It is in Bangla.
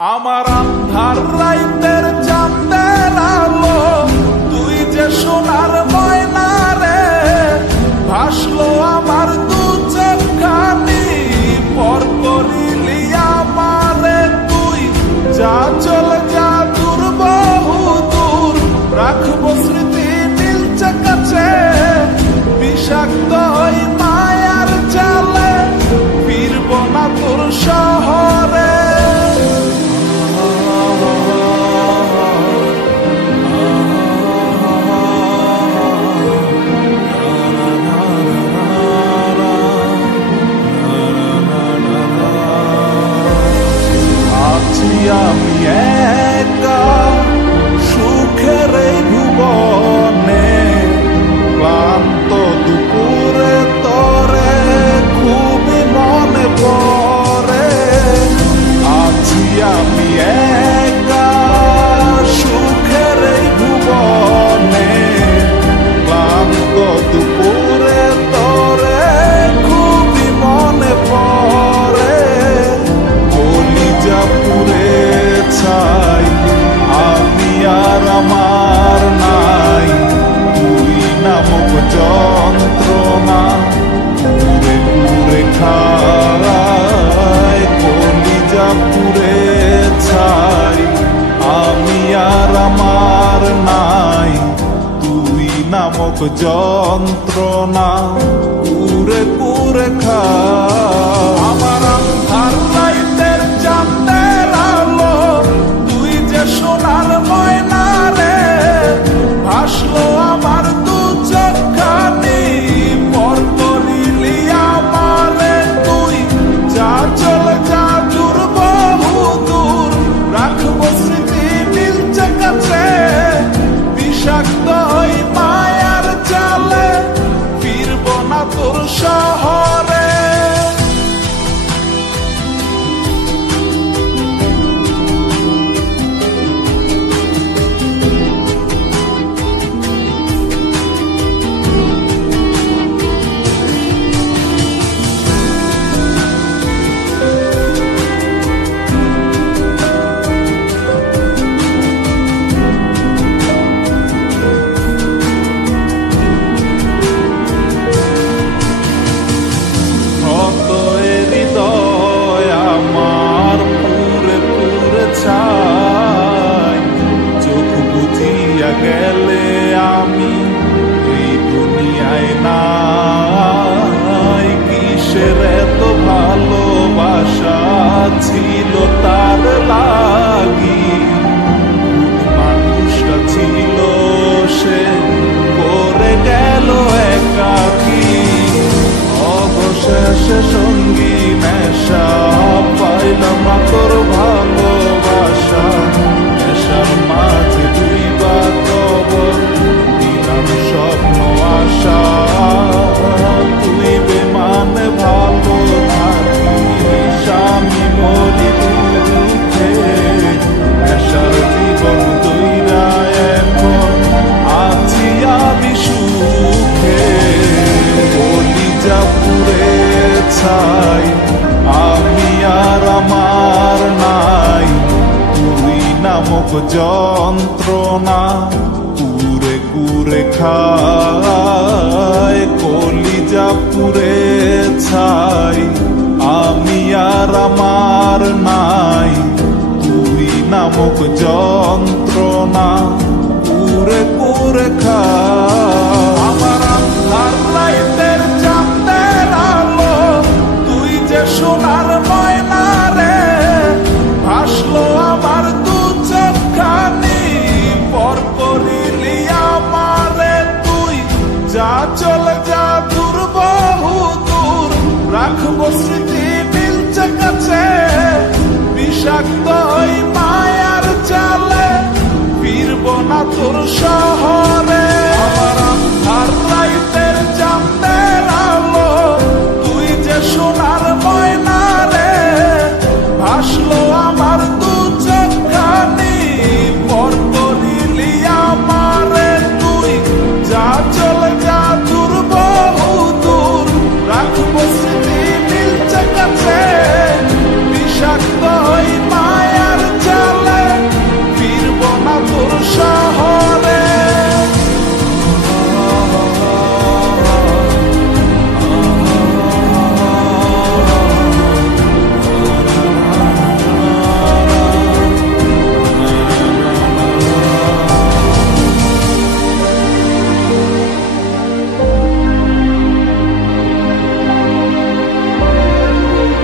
আমার আন্ধার রাইতের চাঁদের আলো, তুই যে সোনার ময়না রে, ভাসলো আমার দু চোখখানি, পর করিলি আমারে তুই। যা চলে যা দূর বহু দূর, রাখবো স্মৃতি নীলচে কাছে, বিষাক্ত ওই মায়ার জালে ফিরবো না তোর শহরে। আমি একা সুখের এই ভুবনে, ক্লান্ত দুপুরে তরে খুবই মনে পড়ে। আছি আমি একা সুখের এই ভুবনে, ক্লান্ত দুপুরে তরে খুবই মনে পড়ে। কলিজা পুরে ছাই আমি আর আমার নাই, তুই নামক যন্ত্রণা পুরে পুরে খায়। কলিজা পুরে ছাই আমি আর আমার নাই, তুই নামক যন্ত্রণা পুরে পুরে খায়। আমার আন্ধার রাইতের চাঁদের আলো, তুই যে সোনার ময়না রে, ভাসলো আমার দু চোখখানি, পর করিলি আমারে তুই। যা চলে যা দূর বহু দূর, রাখবো স্মৃতি নীলচে কাছে, বিষাক্ত ওই মায়ার জালে ফিরবো না তোর শহরে। গেলে আমি এই দুনিয়ায় নাই, কিসের এত ভালোবাসা ছিল তার লাগি। মানুষটা ছিল সে করে গেল একাকি, অবশেষে সঙ্গী নেশা পাইলাম না তোর ভালোবাসা। নেশার মাঝে দুই বা কবর দিলাম স্বপ্ন আশা, তুই বেমানে ভালো থাকিস আমি মরি দুঃখে। নেশার জীবন দইরা এখন আছি আমি সুখে। কলিজা পুরে ছাই আমি আর আমার নাই, তুই নামক যন্ত্রণা পুরে পুরে খায়। কলিজা পুরে ছাই আমি আর আমার নাই, তুই নামক যন্ত্রণা পুরে পুরে খায়। আমার আন্ধার রাইতের চাঁদের আলো, তুই যে সোনার ময়না রে, ভাসলো আমার দু চোখখানি, পর করিলি আমারে তুই। যা চলে যা দূর বহু দূর, রাখবো স্মৃতি নীলচে কাছে, বিষাক্ত ওই মায়ার জালে ফিরবো না তোর শহরে। আমার আন্ধার রাইতে